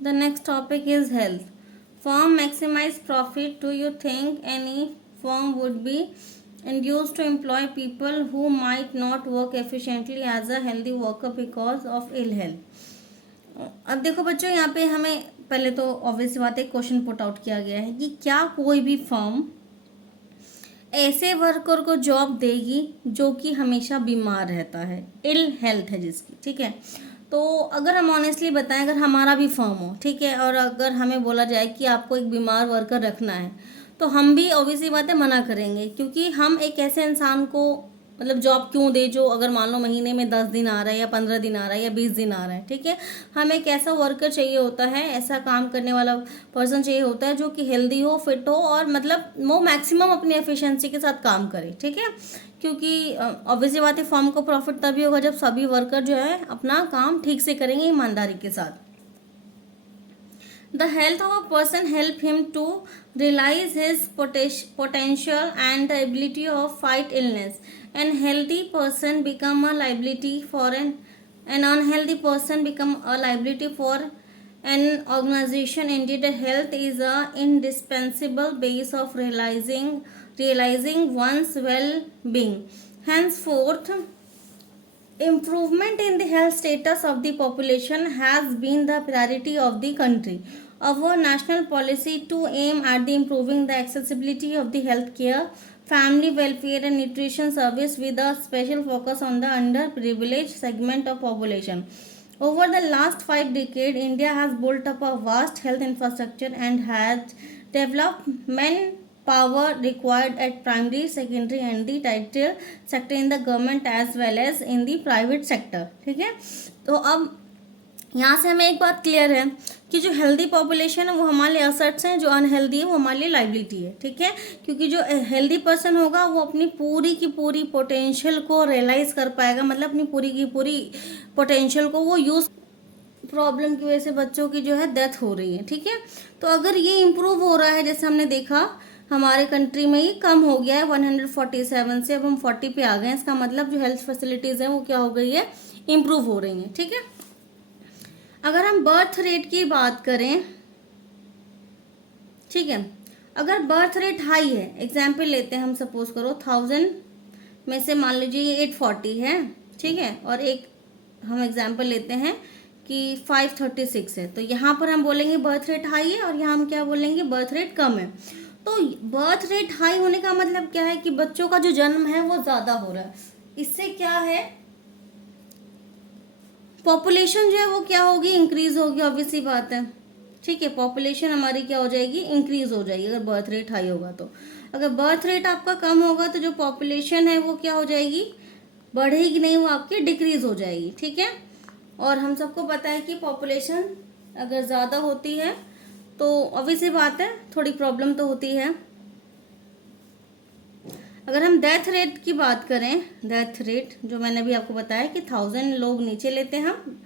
The next topic is health. Firm maximize profit. Do you think any firm would be induced to employ people who might not work efficiently as a healthy worker because of ill health? अब देखो बच्चों, यहाँ पे हमें पहले तो obvious बात है, क्वेश्चन पुट आउट किया गया है कि क्या कोई भी फर्म ऐसे वर्कर को जॉब देगी जो कि हमेशा बीमार रहता है, इल हेल्थ है जिसकी, ठीक है। तो अगर हम ऑनेस्टली बताएं, अगर हमारा भी फर्म हो, ठीक है, और अगर हमें बोला जाए कि आपको एक बीमार वर्कर रखना है, तो हम भी ऑब्वियसली बात है मना करेंगे, क्योंकि हम एक ऐसे इंसान को मतलब जॉब क्यों दे जो अगर मान लो महीने में 10 दिन आ रहा है या 15 दिन आ रहा है या 20 दिन आ रहा है, ठीक है। हमें एक ऐसा वर्कर चाहिए होता है, ऐसा काम करने वाला पर्सन चाहिए होता है जो कि हेल्दी हो, फिट हो और मतलब वो मैक्सिमम अपनी एफिशिएंसी के साथ काम करे, ठीक है। क्योंकि ऑब्वियसली बात है, फर्म को प्रॉफिट तभी होगा जब सभी वर्कर जो है अपना काम ठीक से करेंगे ईमानदारी के साथ। The health of a person help him to realize his potential and the ability of fight illness. An healthy person become a liability for an unhealthy person become a liability for an organization. Indeed, health is a indispensable base of realizing one's well-being. Henceforth, improvement in the health status of the population has been the priority of the country. Our national policy to aim at the improving the accessibility of the healthcare, family welfare and nutrition service with a special focus on the underprivileged segment of population. Over the last 5 decades, India has built up a vast health infrastructure and has developed manpower required at primary, secondary and the tertiary sector in the government as well as in the private sector, ठीक है। तो अब यहाँ से हमें एक बात clear है कि जो हेल्दी पॉपुलेशन है वो हमारे लिए असर्ट्स हैं, जो अनहेल्दी है वो हमारे लिए लाइबिलिटी है, ठीक है। क्योंकि जो हेल्दी पर्सन होगा वो अपनी पूरी की पूरी पोटेंशियल को रियलाइज कर पाएगा, मतलब अपनी पूरी की पूरी पोटेंशियल को वो यूज़। प्रॉब्लम की वजह से बच्चों की जो है डेथ हो रही है, ठीक है। तो अगर ये इम्प्रूव हो रहा है, जैसे हमने देखा हमारे कंट्री में ये कम हो गया है 147 से अब हम 40 पे आ गए हैं, इसका मतलब जो हेल्थ फैसिलिटीज़ हैं वो क्या हो गई है, इम्प्रूव हो रही हैं, ठीक है। अगर हम बर्थ रेट की बात करें, ठीक है, अगर बर्थ रेट हाई है, एग्जाम्पल लेते हैं हम, सपोज करो 1000 में से मान लीजिए ये 840 है, ठीक है, और एक हम एग्जाम्पल लेते हैं कि 536 है, तो यहाँ पर हम बोलेंगे बर्थ रेट हाई है और यहाँ हम क्या बोलेंगे, बर्थ रेट कम है। तो बर्थ रेट हाई होने का मतलब क्या है कि बच्चों का जो जन्म है वो ज़्यादा हो रहा है, इससे क्या है, पॉपुलेशन जो है वो क्या होगी, इंक्रीज होगी, ऑब्वियसली बात है, ठीक है। पॉपुलेशन हमारी क्या हो जाएगी, इंक्रीज हो जाएगी अगर बर्थ रेट हाई होगा तो। अगर बर्थ रेट आपका कम होगा तो जो पॉपुलेशन है वो क्या हो जाएगी, बढ़ेगी नहीं, वो आपकी डिक्रीज हो जाएगी, ठीक है। और हम सबको पता है कि पॉपुलेशन अगर ज़्यादा होती है तो ऑब्वियसली बात है थोड़ी प्रॉब्लम तो होती है। अगर हम डेथ रेट की बात करें, डेथ रेट जो मैंने भी आपको बताया कि 1000 लोग नीचे लेते हैं हम,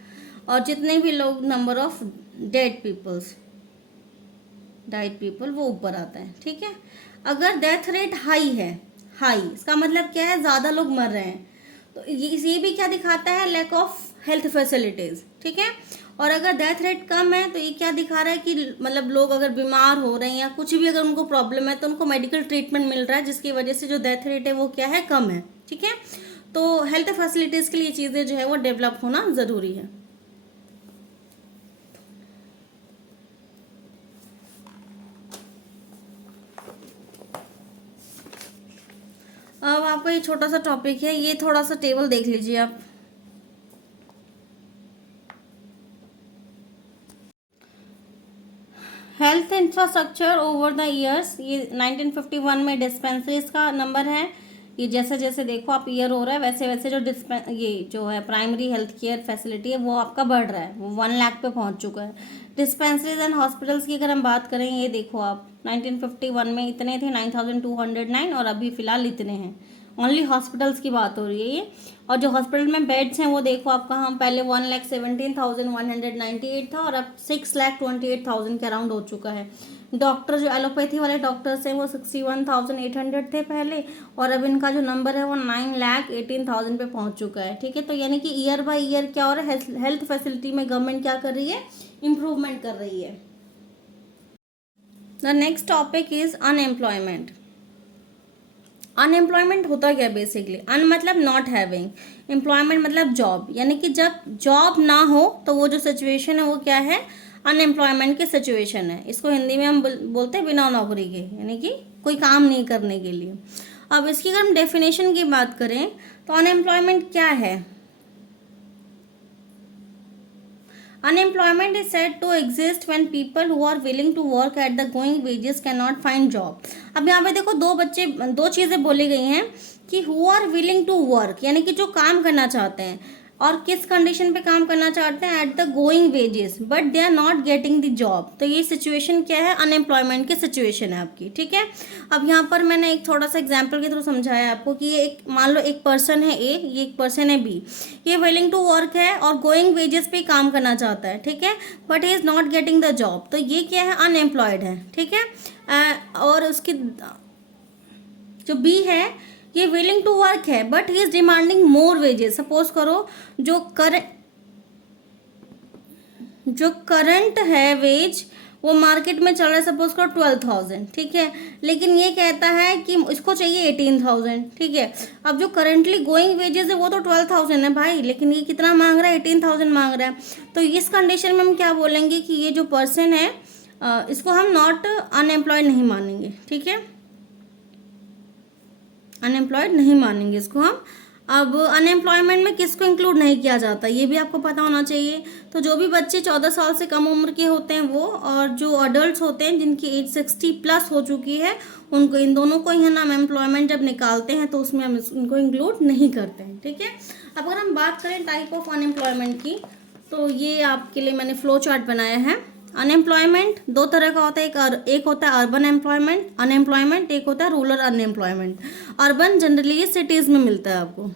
और जितने भी लोग number of dead peoples, died people, वो ऊपर आता है, ठीक है। अगर डेथ रेट हाई है, हाई इसका मतलब क्या है, ज़्यादा लोग मर रहे हैं, तो ये भी क्या दिखाता है, लैक ऑफ हेल्थ फैसिलिटीज़, ठीक है। और अगर डेथ रेट कम है तो ये क्या दिखा रहा है कि मतलब लोग अगर बीमार हो रहे हैं या कुछ भी अगर उनको प्रॉब्लम है तो उनको मेडिकल ट्रीटमेंट मिल रहा है, जिसकी वजह से जो डेथ रेट है वो क्या है, कम है, ठीक है। तो हेल्थ फैसिलिटीज़ के लिए चीज़ें जो है वो डेवलप होना ज़रूरी है। अब आपका ये छोटा सा टॉपिक है, ये थोड़ा सा टेबल देख लीजिए आप। Health infrastructure over the years, ये 1951 में डिस्पेंसरीज का नंबर है। ये जैसे जैसे देखो आप ईयर हो रहा है वैसे वैसे जो ये जो है प्राइमरी हेल्थ केयर फैसिलिटी है वो आपका बढ़ रहा है, वो 1 लाख पे पहुंच चुका है। डिस्पेंसरीज एंड हॉस्पिटल्स की अगर हम बात करें, ये देखो आप 1951 में इतने थे 9209 और अभी फ़िलहाल इतने हैं। ओनली हॉस्पिटल्स की बात हो रही है ये। और जो हॉस्पिटल में बेड्स हैं वो देखो आप कहाँ, पहले 1,17,198 था और अब 6,28,000 के अराउंड हो चुका है। डॉक्टर जो एलोपैथी वाले डॉक्टर्स हैं वो 61,800 थे पहले, और अब इनका जो नंबर है वो 9,18,000 पे पहुंच चुका है। ठीक है, तो यानी कि ईयर बाय ईयर क्या हो रहा है, हेल्थ फैसिलिटी में गवर्नमेंट क्या कर रही है, इम्प्रूवमेंट कर रही है। The next topic is unemployment. Unemployment होता क्या बेसिकली, अन मतलब नॉट हैविंग, एम्प्लॉयमेंट मतलब जॉब, यानी कि जब जॉब ना हो तो वो जो सिचुएशन है वो क्या है, अनएम्प्लॉयमेंट की सिचुएशन है। इसको हिंदी में हम बोलते हैं बिना नौकरी के, यानी कि कोई काम नहीं करने के लिए। अब इसकी अगर हम डेफिनेशन की बात करें तो अनएम्प्लॉयमेंट क्या है, unemployment is said to exist when people who are willing to work at the going wages cannot find job। अब यहाँ पे देखो दो चीज़ें बोली गई हैं कि who are willing to work यानी कि जो काम करना चाहते हैं, और किस कंडीशन पे काम करना चाहते हैं, at the going wages but they are not getting the job. तो ये सिचुएशन क्या है, अनएम्प्लॉयमेंट की सिचुएशन है आपकी। ठीक है, अब यहाँ पर मैंने एक थोड़ा सा एग्जांपल के थ्रू समझाया आपको कि ये एक, मान लो एक पर्सन है ए, ये एक पर्सन है बी, ये विलिंग टू वर्क है और गोइंग वेजेस पे काम करना चाहता है। ठीक है, but he is not getting the job, तो ये क्या है, अनएम्प्लॉयड है। ठीक है, और उसकी जो बी है ये विलिंग टू वर्क है but he is demanding more wages. Suppose करो जो करंट है वेज वो मार्केट में चल रहा है, सपोज करो 12,000। ठीक है, लेकिन ये कहता है कि इसको चाहिए 18,000। ठीक है, अब जो करंटली गोइंग वेजेस है वो तो 12,000 है भाई, लेकिन ये कितना मांग रहा है, 18,000 मांग रहा है। तो इस कंडीशन में हम क्या बोलेंगे कि ये जो पर्सन है इसको हम नॉट अनएम्प्लॉयड नहीं मानेंगे। ठीक है, अनएम्प्लॉयड नहीं मानेंगे इसको हम। अब अनएम्प्लॉयमेंट में किसको इंक्लूड नहीं किया जाता ये भी आपको पता होना चाहिए। तो जो भी बच्चे 14 साल से कम उम्र के होते हैं वो, और जो अडल्ट होते हैं जिनकी एज 60+ हो चुकी है, उनको, इन दोनों को ही हम एम्प्लॉयमेंट जब निकालते हैं तो उसमें हम इनको इंक्लूड नहीं करते हैं। ठीक है, अब अगर हम बात करें टाइप ऑफ अनएम्प्लॉयमेंट की, तो ये आपके लिए मैंने फ्लो चार्ट बनाया है। अनएम्प्लॉयमेंट दो तरह का होता है, एक होता है अर्बन एम्प्लॉयमेंट अनएम्प्लॉयमेंट, एक होता है रूरल अनएम्प्लॉयमेंट। अर्बन जनरली ये सिटीज़ में मिलता है आपको।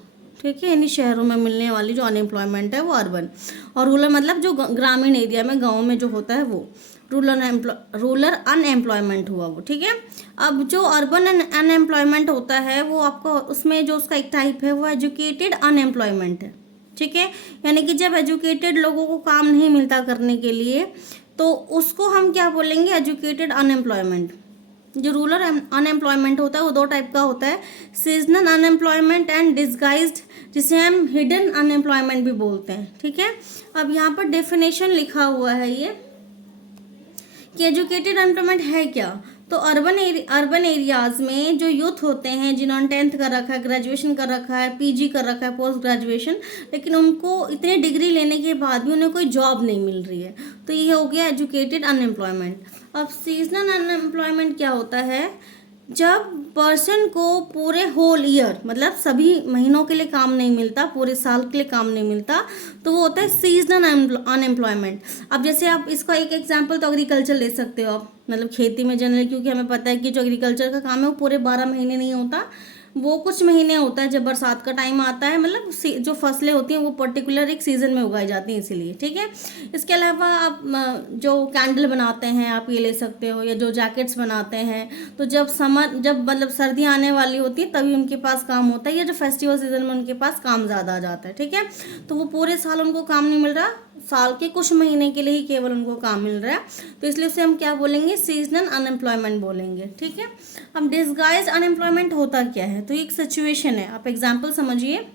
ठीक है, यानी शहरों में मिलने वाली जो अनएम्प्लॉयमेंट है वो अर्बन, और रूरल मतलब जो ग्रामीण एरिया में, गाँव में जो होता है वो रूरल अनएम्प्लॉयमेंट हुआ वो। ठीक है, अब जो अर्बन अनएम्प्लॉयमेंट होता है वो आपको, उसमें जो उसका एक टाइप है वो एजुकेटेड अनएम्प्लॉयमेंट है। ठीक है, यानी कि जब एजुकेटेड लोगों को काम नहीं मिलता करने के लिए तो उसको हम क्या बोलेंगे, एजुकेटेड अनएम्प्लॉयमेंट। जो रूरल अनएम्प्लॉयमेंट होता है वो दो टाइप का होता है, सीजनल अनएम्प्लॉयमेंट एंड डिस्गाइज्ड, जिसे हम हिडन अनएम्प्लॉयमेंट भी बोलते हैं। ठीक है, अब यहाँ पर डेफिनेशन लिखा हुआ है ये कि एजुकेटेड अनएम्प्लॉयमेंट है क्या। तो अर्बन एरियाज में जो यूथ होते हैं जिन्होंने 10th कर रखा है, ग्रेजुएशन कर रखा है, पीजी कर रखा है, पोस्ट ग्रेजुएशन, लेकिन उनको इतनी डिग्री लेने के बाद भी उन्हें कोई जॉब नहीं मिल रही है, तो ये हो गया एजुकेटेड अनएम्प्लॉयमेंट। अब सीजनल अनएम्प्लॉयमेंट क्या होता है, जब पर्सन को पूरे होल ईयर मतलब सभी महीनों के लिए काम नहीं मिलता, पूरे साल के लिए काम नहीं मिलता, तो वो होता है सीजनल अनएम्प्लॉयमेंट। अब जैसे आप इसका एक एग्जांपल तो एग्रीकल्चर ले सकते हो आप, मतलब खेती में जनरली, क्योंकि हमें पता है कि जो एग्रीकल्चर का काम है वो पूरे 12 महीने नहीं होता, वो कुछ महीने होता है। जब बरसात का टाइम आता है, मतलब जो फसलें होती हैं वो पर्टिकुलर एक सीज़न में उगाई जाती हैं इसीलिए। ठीक है, इसके अलावा आप जो कैंडल बनाते हैं आप ये ले सकते हो, या जो जैकेट्स बनाते हैं, तो जब मतलब सर्दी आने वाली होती है तभी उनके पास काम होता है, या जो फेस्टिवल सीजन में उनके पास काम ज़्यादा आ जाता है। ठीक है, तो वो पूरे साल उनको काम नहीं मिल रहा, साल के कुछ महीने के लिए ही केवल उनको काम मिल रहा है, तो इसलिए उसे हम क्या बोलेंगे, सीजनल अनएम्प्लॉयमेंट बोलेंगे। ठीक है, अब डिस्गाइज अनएम्प्लॉयमेंट होता क्या है, तो एक सिचुएशन है, आप एग्जांपल समझिए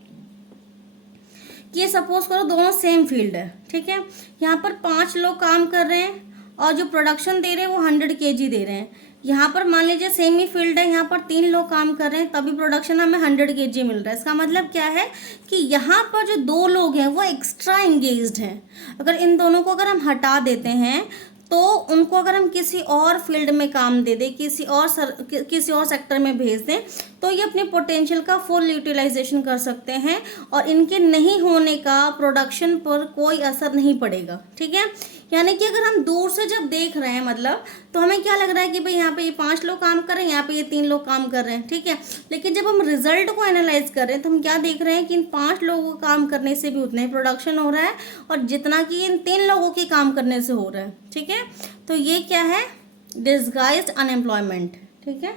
कि ये सपोज करो दोनों सेम फील्ड है। ठीक है, यहाँ पर 5 लोग काम कर रहे हैं और जो प्रोडक्शन दे रहे हैं वो 100 kg दे रहे हैं। यहाँ पर मान लीजिए सेम ही फील्ड है, यहाँ पर 3 लोग काम कर रहे हैं तभी प्रोडक्शन हमें 100 kg मिल रहा है। इसका मतलब क्या है कि यहाँ पर जो 2 लोग हैं वो एक्स्ट्रा इंगेज्ड हैं। अगर इन दोनों को अगर हम हटा देते हैं तो उनको अगर हम किसी और फील्ड में काम दे दें, किसी और सेक्टर में भेज दें, तो ये अपने पोटेंशियल का फुल यूटिलाइजेशन कर सकते हैं और इनके नहीं होने का प्रोडक्शन पर कोई असर नहीं पड़ेगा। ठीक है, यानी कि अगर हम दूर से जब देख रहे हैं मतलब, तो हमें क्या लग रहा है कि भाई यहाँ पे ये 5 लोग काम कर रहे हैं, यहाँ पे ये 3 लोग काम कर रहे हैं। ठीक है, लेकिन जब हम रिजल्ट को एनालाइज कर रहे हैं तो हम क्या देख रहे हैं कि इन 5 लोगों को काम करने से भी उतना ही प्रोडक्शन हो रहा है और जितना कि इन 3 लोगों के काम करने से हो रहा है। ठीक है, तो ये क्या है, डिस्गाइज्ड अनएम्प्लॉयमेंट, ठीक है,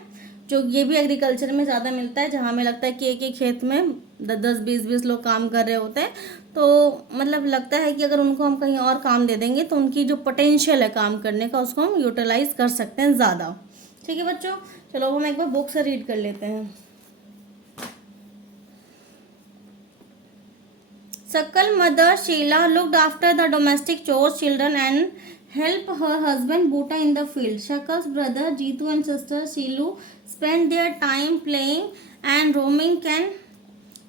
जो ये भी एग्रीकल्चर में ज़्यादा मिलता है, जहाँ हमें लगता है कि एक एक खेत में 10-10 20-20 लोग काम कर रहे होते हैं, तो मतलब लगता है कि अगर उनको हम कहीं और काम दे देंगे तो उनकी जो पोटेंशियल है काम करने का उसको हम यूटिलाइज कर सकते हैं ज़्यादा। ठीक है बच्चों, चलो हम एक बार बुक से रीड कर लेते हैं। Sakal mother Sheila looked after the domestic chores, children, and helped her husband Bhuta in the field. Shakal's brother Jeetu and sister Sheelu spent their time playing and roaming. Can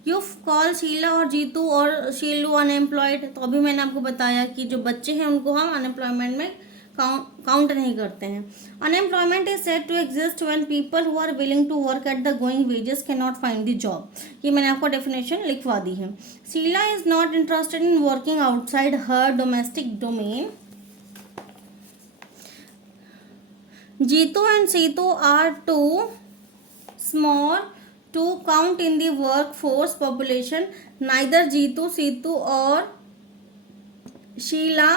you call Sheila और जीतू और शीलू unemployed? तो अभी मैंने आपको बताया कि जो बच्चे हैं उनको हम अनएम्प्लॉयमेंट में काउंट नहीं करते हैं। Unemployment is said to exist when people who are willing to work at the going wages can not find the job. ये मैंने आपको डेफिनेशन लिखवा दी है। Sheela is not interested in working outside her domestic domain. Jitu and Situ are two small to count in the workforce population. Neither Jeetu, Seetu or Sheila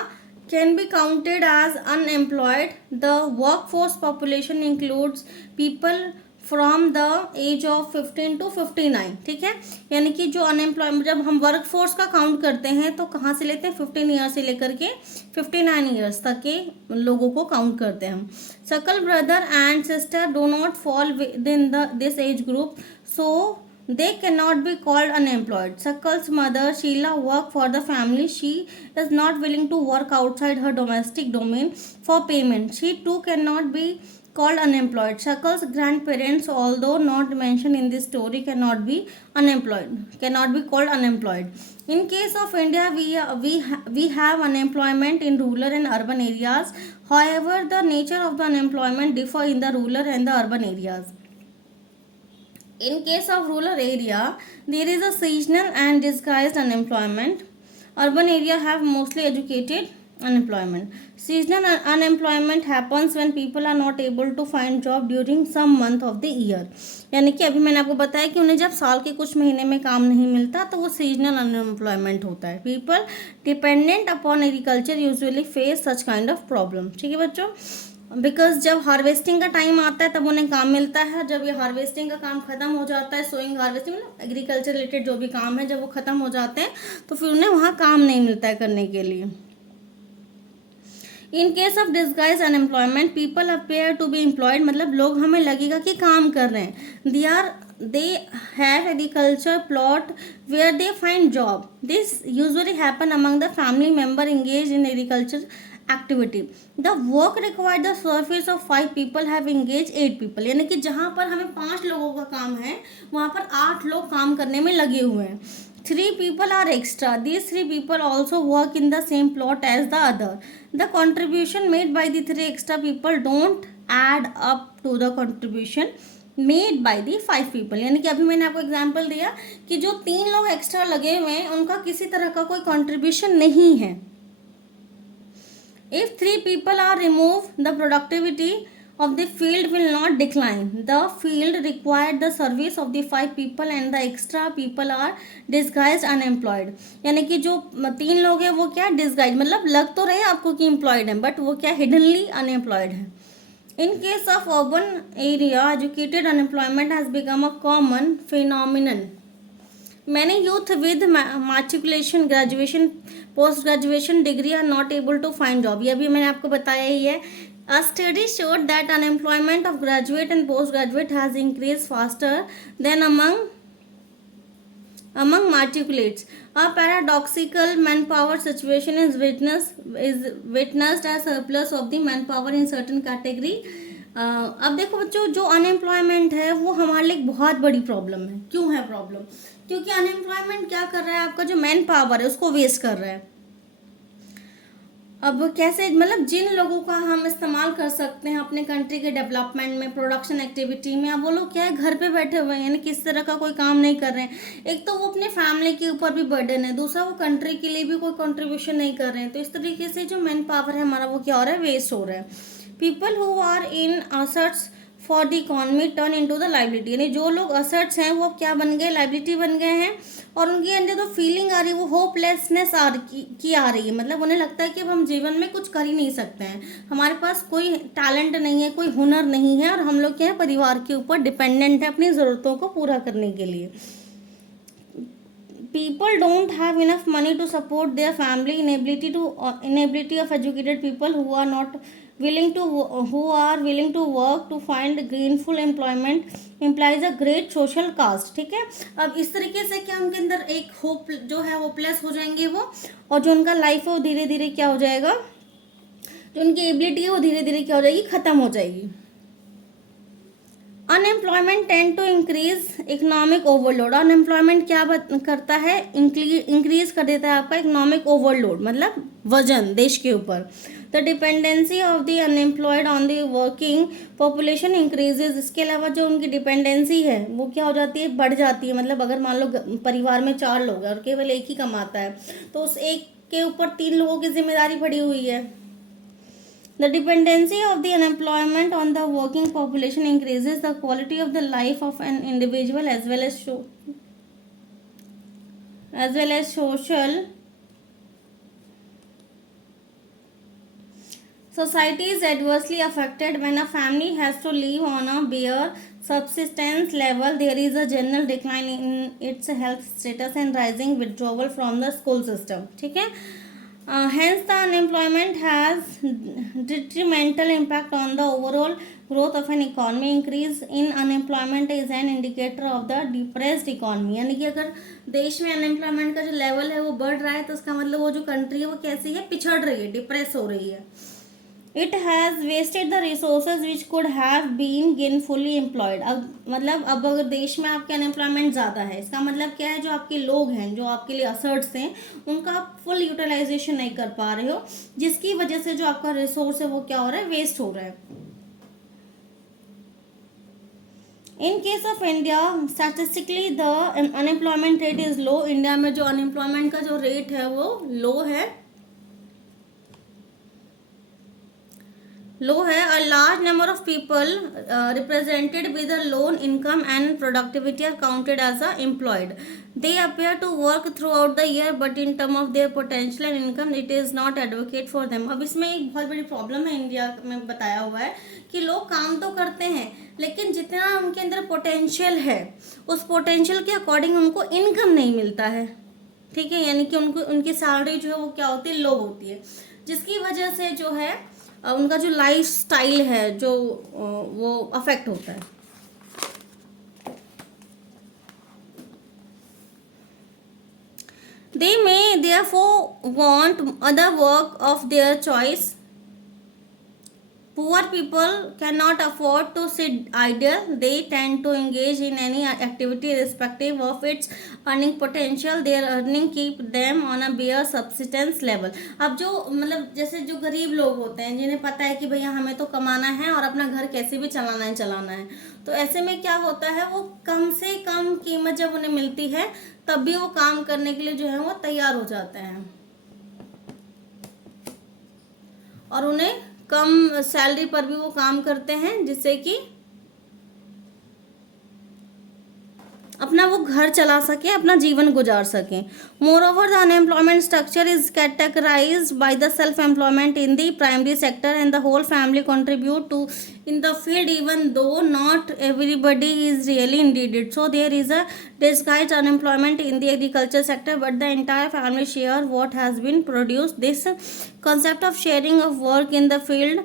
can be counted as unemployed. The workforce population includes people from the age of 15 to 59। ठीक है, यानी कि जो unemployment, जब हम work force का count करते हैं तो कहाँ से लेते हैं, 15 ईयर्स से लेकर के 59 ईयर्स तक के लोगों को काउंट करते हैं हम। सकल brother and sister do not fall with in this age group, so they cannot be called unemployed. Sakal's mother Sheila worked for the family. She is not willing to work outside her domestic domain for payment. She too cannot be called unemployed. Sakal's grandparents, although not mentioned in this story, cannot be called unemployed. In case of India, we have unemployment in rural and urban areas. However, the nature of the unemployment differ in the rural and the urban areas. In case of rural area, there is a seasonal and disguised unemployment. Urban area have mostly educated unemployment. Seasonal unemployment happens when people are not able to find job during some month of the year. यानी कि अभी मैंने आपको बताया कि उन्हें जब साल के कुछ महीने में काम नहीं मिलता तो वो सीजनल अनएम्प्लॉयमेंट होता है। People dependent upon agriculture usually face such kind of problem. ठीक है बच्चों, बिकॉज जब हार्वेस्टिंग का टाइम आता है तब उन्हें काम मिलता है। जब ये हार्वेस्टिंग का काम खत्म हो जाता है, सोइंग हार्वेस्टिंग मतलब एग्रीकल्चर रिलेटेड जो भी काम है, जब वो खत्म हो जाते हैं तो फिर उन्हें वहाँ काम नहीं मिलता है करने के लिए। In case of disguise unemployment, people appear to be employed, मतलब लोग हमें लगेगा कि काम कर रहे हैं। They have agriculture plot where they find job. This usually happen among the family member engage in agriculture activity. The work required the service of 5 people have engage 8 people, यानी कि जहाँ पर हमें 5 लोगों का काम है वहाँ पर 8 लोग काम करने में लगे हुए हैं। 3 people are extra. These 3 people also work in the same plot as the other. The contribution made by the 3 extra people don't add up to the contribution made by the 5 people. यानी कि अभी मैंने आपको example दिया कि जो 3 लोग extra लगे हुए हैं उनका किसी तरह का कोई कंट्रीब्यूशन नहीं है। If 3 people are removed, the productivity of the field will not decline. The field required the service of the 5 people and the extra people are disguised unemployed. यानी कि जो 3 लोग हैं वो क्या डिस्गाइज, मतलब लग तो रहे आपको कि एम्प्लॉयड हैं बट वो क्या हिडनली अनएम्प्लॉयड है। In case of urban area, educated unemployment has become a common phenomenon. Many youth with matriculation, graduation, post graduation degree are not able to find job. ये भी मैंने आपको बताया ही है। A study showed that unemployment of graduate and postgraduate has increased faster than among matriculates. A paradoxical manpower situation is witnessed as surplus of the manpower in certain category. अब देखो बच्चों, जो अनएम्प्लॉयमेंट है वो हमारे लिए एक बहुत बड़ी प्रॉब्लम है। क्यों है प्रॉब्लम? क्योंकि अनएम्प्लॉयमेंट क्या कर रहा है, आपका जो मैन पावर है उसको वेस्ट कर रहा है। अब कैसे, मतलब जिन लोगों का हम इस्तेमाल कर सकते हैं अपने कंट्री के डेवलपमेंट में, प्रोडक्शन एक्टिविटी में, अब वो लोग क्या है घर पे बैठे हुए हैं, यानी किस तरह का कोई काम नहीं कर रहे हैं। एक तो वो अपने फैमिली के ऊपर भी बर्डन है, दूसरा वो कंट्री के लिए भी कोई कंट्रीब्यूशन नहीं कर रहे हैं। तो इस तरीके से जो मैन पावर है हमारा वो क्या हो रहा है, वेस्ट हो रहा है। People who are in such for the economy turn into the liability, यानी जो लोग असेट्स हैं वो अब क्या बन गए, लाइबिलिटी बन गए हैं। और उनके अंदर जो फीलिंग आ रही है वो होपलेसनेस आ रही है, मतलब उन्हें लगता है कि अब हम जीवन में कुछ कर ही नहीं सकते हैं, हमारे पास कोई टैलेंट नहीं है, कोई हुनर नहीं है, और हम लोग क्या है, परिवार के ऊपर डिपेंडेंट है अपनी ज़रूरतों को पूरा करने के लिए। People don't have enough money to support their family. Inability of educated people who are not willing to who are willing to work to find gainful employment implies a great social cost. ठीक है, अब इस तरीके से क्या उनके अंदर एक होप जो है होपलेस हो जाएंगे वो, और जो उनका लाइफ है वो धीरे धीरे क्या हो जाएगा, जो उनकी एबिलिटी है वो धीरे धीरे क्या हो जाएगी, खत्म हो जाएगी। Unemployment tend to increase economic overload. Unemployment क्या करता है, इंक्रीज कर देता है आपका इकोनॉमिक ओवरलोड, मतलब वजन देश के ऊपर। The dependency of the unemployed on the working population increases. इसके अलावा जो उनकी डिपेंडेंसी है वो क्या हो जाती है, बढ़ जाती है। मतलब अगर मान लो परिवार में 4 लोग हैं और केवल एक ही कमाता है, तो उस एक के ऊपर 3 लोगों की जिम्मेदारी पड़ी हुई है। The dependency of the unemployment on the working population increases the quality of the life of an individual as well as social. Society is adversely affected when a family has to live on a bare subsistence level. There is a general decline in its health status and rising withdrawal from the school system. ठीक है, hence the unemployment has detrimental impact on the overall growth of an economy. Increase in unemployment is an indicator of the depressed economy. यानी कि अगर देश में unemployment का जो level है वो बढ़ रहा है तो उसका मतलब वो जो कंट्री है वो कैसी है, पिछड़ रही है, डिप्रेस हो रही है। It has wasted the resources which could have been gainfully employed. अब मतलब अब अगर देश में आपके अनएम्प्लॉयमेंट ज़्यादा है, इसका मतलब क्या है, जो आपके लोग हैं, जो आपके लिए असर्ट्स हैं, उनका आप फुल यूटिलाइजेशन नहीं कर पा रहे हो, जिसकी वजह से जो आपका रिसोर्स है वो क्या हो रहा है, वेस्ट हो रहा है। इन case of India statistically the unemployment rate is low. India में जो अनएम्प्लॉयमेंट का जो रेट है वो लो है। A large number of people represented with a low income and productivity are counted as employed. They appear to work throughout the year, but in terms of their potential and income, it is not advocate for them. अब इसमें एक बहुत बड़ी problem है India में बताया हुआ है कि लोग काम तो करते हैं, लेकिन जितना उनके अंदर पोटेंशियल है उस पोटेंशियल के अकॉर्डिंग उनको इनकम नहीं मिलता है। ठीक है, यानी कि उनको उनकी सैलरी जो है वो क्या होती है, लो होती है, जिसकी वजह से जो है उनका जो लाइफ स्टाइल है जो वो अफेक्ट होता है। They may therefore want other work of their choice. Poor people cannot afford to sit idle. They tend to engage in any activity irrespective of its earning potential. Their earning keep them on a bare subsistence level. अब जो मतलब जैसे जो गरीब लोग होते हैं जिन्हें पता है कि भैया हमें तो कमाना है और अपना घर कैसे भी चलाना है, तो ऐसे में क्या होता है, वो कम से कम कीमत जब उन्हें मिलती है तब भी वो काम करने के लिए जो है वो तैयार हो जाते हैं, और उन्हें कम सैलरी पर भी वो काम करते हैं जिससे कि अपना वो घर चला सके, अपना जीवन गुजार सकें। Moreover the unemployment structure is categorised by the self employment in the primary sector and the whole family contribute to in the field even though not everybody is really needed. So there is a disguised unemployment in the agriculture sector, but the entire family share what has been produced. This concept of sharing of work in the field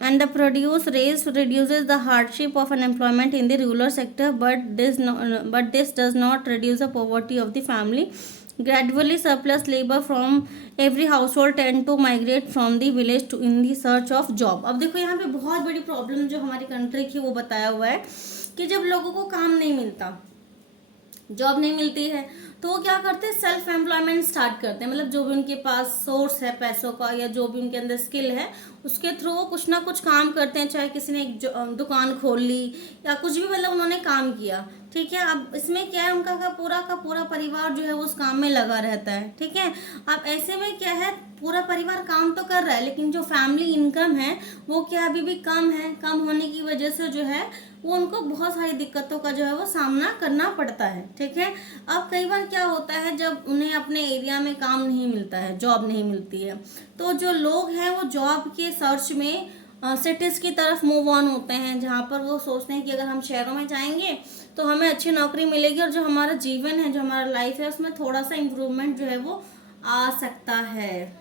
and the produce raised reduces the hardship of unemployment in the rural sector, but this does not reduce the poverty of the family. Gradually surplus labor from every household tend to migrate from the village to in the search of job. अब देखो यहाँ पे बहुत बड़ी problem जो हमारी country की वो बताया हुआ है कि जब लोगों को काम नहीं मिलता, जॉब नहीं मिलती है, तो वो क्या करते हैं, सेल्फ एम्प्लॉयमेंट स्टार्ट करते हैं, मतलब जो भी उनके पास सोर्स है पैसों का या जो भी उनके अंदर स्किल है उसके थ्रू वो कुछ ना कुछ काम करते हैं, चाहे किसी ने एक दुकान खोल ली या कुछ भी, मतलब उन्होंने काम किया, ठीक है। अब इसमें क्या है, उनका का पूरा परिवार जो है वो उस काम में लगा रहता है, ठीक है। अब ऐसे में क्या है, पूरा परिवार काम तो कर रहा है लेकिन जो फैमिली इनकम है वो क्या अभी भी कम है, कम होने की वजह से जो है वो उनको बहुत सारी दिक्कतों का जो है वो सामना करना पड़ता है, ठीक है। अब कई बार क्या होता है, जब उन्हें अपने एरिया में काम नहीं मिलता है, जॉब नहीं मिलती है, तो जो लोग हैं वो जॉब के सर्च में सिटीज़ की तरफ मूव ऑन होते हैं, जहाँ पर वो सोचते हैं कि अगर हम शहरों में जाएंगे तो हमें अच्छी नौकरी मिलेगी और जो हमारा जीवन है, जो हमारा लाइफ है, उसमें थोड़ा सा इम्प्रूवमेंट जो है वो आ सकता है।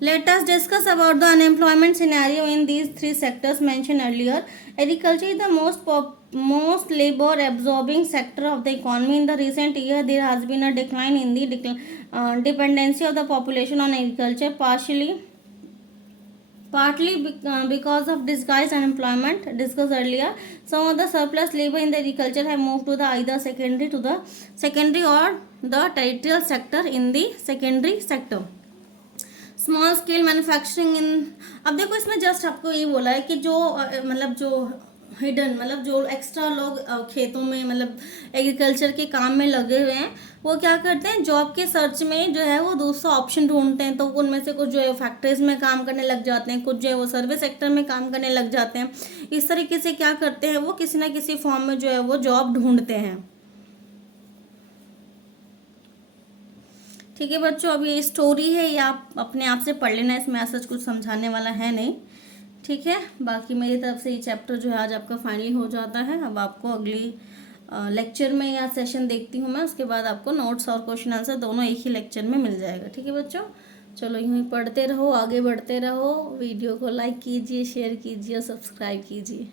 Let us discuss about the unemployment scenario in these three sectors mentioned earlier. Agriculture is the most labor-absorbing sector of the economy. In the recent year, there has been a decline in the dependency of the population on agriculture, partly because of disguised unemployment discussed earlier. Some of the surplus labor in the agriculture have moved to the either secondary or the terrestrial sector in the secondary sector. Small scale manufacturing इन, अब देखो इसमें just आपको ये बोला है कि जो मतलब जो हिडन, मतलब जो एक्स्ट्रा लोग खेतों में मतलब एग्रीकल्चर के काम में लगे हुए हैं वो क्या करते हैं, जॉब के सर्च में जो है वो दूसरा ऑप्शन ढूंढते हैं, तो उनमें से कुछ जो है फैक्ट्रीज में काम करने लग जाते हैं, कुछ जो है वो सर्विस सेक्टर में काम करने लग जाते हैं। इस तरीके से क्या करते हैं, वो किसी ना किसी फॉर्म में जो है वो जॉब ढूंढते हैं, ठीक है बच्चों। अब ये स्टोरी है, ये आप अपने आप से पढ़ लेना, इसमें ऐसा कुछ समझाने वाला है नहीं, ठीक है। बाकी मेरी तरफ से ये चैप्टर जो है आज आपका फाइनली हो जाता है। अब आपको अगली लेक्चर में या सेशन देखती हूँ मैं, उसके बाद आपको नोट्स और क्वेश्चन आंसर दोनों एक ही लेक्चर में मिल जाएगा, ठीक है बच्चों। चलो यूँ ही पढ़ते रहो, आगे बढ़ते रहो, वीडियो को लाइक कीजिए, शेयर कीजिए और सब्सक्राइब कीजिए।